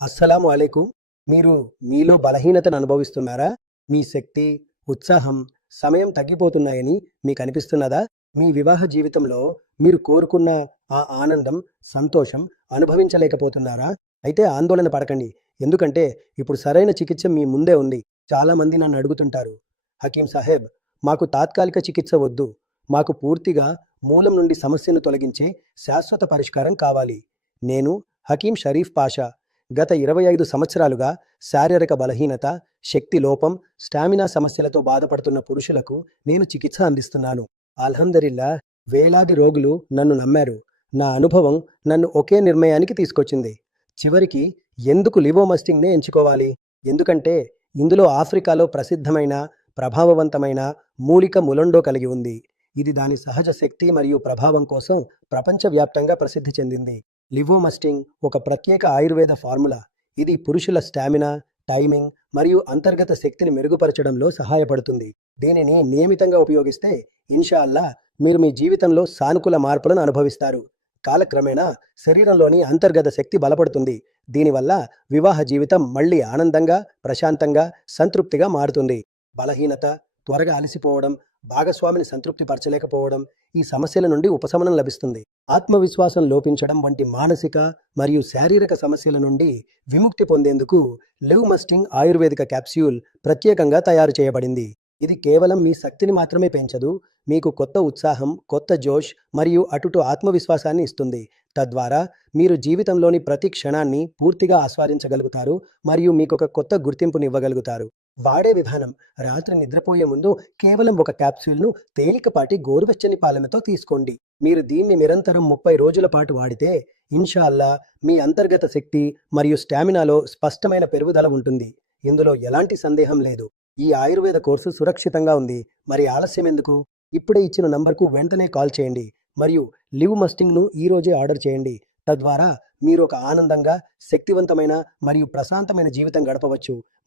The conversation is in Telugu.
అస్సలాము అలైకుం. మీరు మీలో బలహీనతను అనుభవిస్తున్నారా? మీ శక్తి, ఉత్సాహం, సమయం తగ్గిపోతున్నాయని మీకు అనిపిస్తున్నదా? మీ వివాహ జీవితంలో మీరు కోరుకున్న ఆ ఆనందం, సంతోషం అనుభవించలేకపోతున్నారా? అయితే ఆందోళన పడకండి. ఎందుకంటే ఇప్పుడు సరైన చికిత్స మీ ముందే ఉంది. చాలామంది నన్ను అడుగుతుంటారు, హకీం సాహెబ్, మాకు తాత్కాలిక చికిత్స వద్దు. మాకు పూర్తిగా మూలం నుండి సమస్యను తొలగించే శాశ్వత పరిష్కారం కావాలి. నేను హకీం షరీఫ్ పాషా. గత 25 సంవత్సరాలుగా శారీరక బలహీనత, శక్తి లోపం, స్టామినా సమస్యలతో బాధపడుతున్న పురుషులకు నేను చికిత్స అందిస్తున్నాను. అల్హమ్దులిల్లా, వేలాది రోగులు నన్ను నమ్మారు. నా అనుభవం నన్ను ఒకే నిర్ణయానికి తీసుకొచ్చింది. చివరికి ఎందుకు లివోమస్టింగ్నే ఎంచుకోవాలి? ఎందుకంటే ఇందులో ఆఫ్రికాలో ప్రసిద్ధమైన, ప్రభావవంతమైన మూలిక ములండో కలిగి ఉంది. ఇది దాని సహజ శక్తి మరియు ప్రభావం కోసం ప్రపంచవ్యాప్తంగా ప్రసిద్ధి చెందింది. లివోమస్టింగ్ ఒక ప్రత్యేక ఆయుర్వేద ఫార్ములా. ఇది పురుషుల స్టామినా, టైమింగ్ మరియు అంతర్గత శక్తిని మెరుగుపరచడంలో సహాయపడుతుంది. దీనిని నియమితంగా ఉపయోగిస్తే ఇన్షా అల్లా మీరు మీ జీవితంలో సానుకూల మార్పులను అనుభవిస్తారు. కాలక్రమేణా శరీరంలోని అంతర్గత శక్తి బలపడుతుంది. దీనివల్ల వివాహ జీవితం మళ్ళీ ఆనందంగా, ప్రశాంతంగా, సంతృప్తిగా మారుతుంది. బలహీనత, త్వరగా అలసిపోవడం, భాగస్వామిని సంతృప్తి పరచలేకపోవడం, ఈ సమస్యల నుండి ఉపశమనం లభిస్తుంది. ఆత్మవిశ్వాసం లోపించడం వంటి మానసిక మరియు శారీరక సమస్యల నుండి విముక్తి పొందేందుకు లివోమస్టింగ్ ఆయుర్వేదిక క్యాప్స్యూల్ ప్రత్యేకంగా తయారు చేయబడింది. ఇది కేవలం మీ శక్తిని మాత్రమే పెంచదు, మీకు కొత్త ఉత్సాహం, కొత్త జోష్ మరియు అటుటు ఆత్మవిశ్వాసాన్ని ఇస్తుంది. తద్వారా మీరు జీవితంలోని ప్రతి క్షణాన్ని పూర్తిగా ఆస్వాదించగలుగుతారు మరియు మీకు ఒక కొత్త గుర్తింపునివ్వగలుగుతారు. వాడే విధానం: రాత్రి నిద్రపోయే ముందు కేవలం ఒక క్యాప్సూల్ను తేలికపాటి గోరువెచ్చని పాలనతో తీసుకోండి. మీరు దీన్ని నిరంతరం 30 రోజుల పాటు వాడితే ఇన్షా అల్లా మీ అంతర్గత శక్తి మరియు స్టామినాలో స్పష్టమైన పెరుగుదల ఉంటుంది. ఇందులో ఎలాంటి సందేహం లేదు. ఈ ఆయుర్వేద కోర్సు సురక్షితంగా ఉంది. మరి ఆలస్యం ఎందుకు? ఇప్పుడే ఇచ్చిన నంబర్కు వెంటనే కాల్ చేయండి మరియు లివోమస్టింగ్ను ఈ రోజే ఆర్డర్ చేయండి. తద్వారా మీరు ఒక ఆనందంగా, శక్తివంతమైన మరియు ప్రశాంతమైన జీవితం గడపవచ్చు.